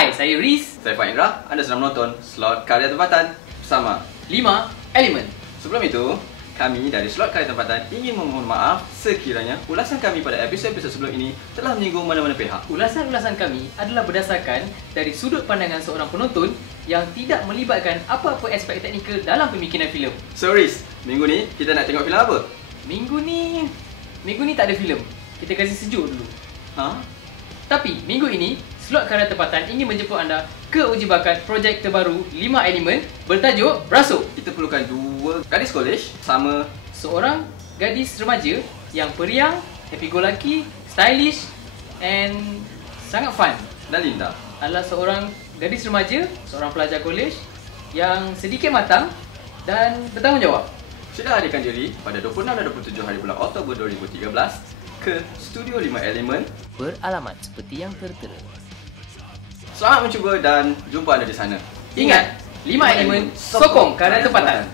Hai, saya Riz. Saya Fahim Indra. Anda sedang menonton Slot Karya Tempatan bersama 5 Elemen. Sebelum itu, kami dari Slot Karya Tempatan ingin memohon maaf sekiranya ulasan kami pada episod-episod sebelum ini telah menyinggung mana-mana pihak. Ulasan-ulasan kami adalah berdasarkan dari sudut pandangan seorang penonton yang tidak melibatkan apa-apa aspek teknikal dalam pemikiran filem. So Riz, minggu ni kita nak tengok filem apa? Minggu ni tak ada filem. Kita kasih sejuk dulu. Tapi minggu ini Slot Karya Tempatan ingin menjemput anda ke uji bakat projek terbaru 5 Elemen bertajuk Beraso. Kita perlukan dua gadis college sama Seorang gadis remaja yang periang, happy-go-lucky, stylish and sangat fun. dan Linda. Adalah seorang gadis remaja, seorang pelajar kolej yang sedikit matang dan bertanggungjawab. Sudah hadirkan diri pada 26 dan 27 hari bulan Oktober 2013 ke Studio 5 Elemen. Beralamat seperti yang tertera. Selamat mencuba dan jumpa anda di sana. Ingat, 5 Elemen sokong karya tempatan.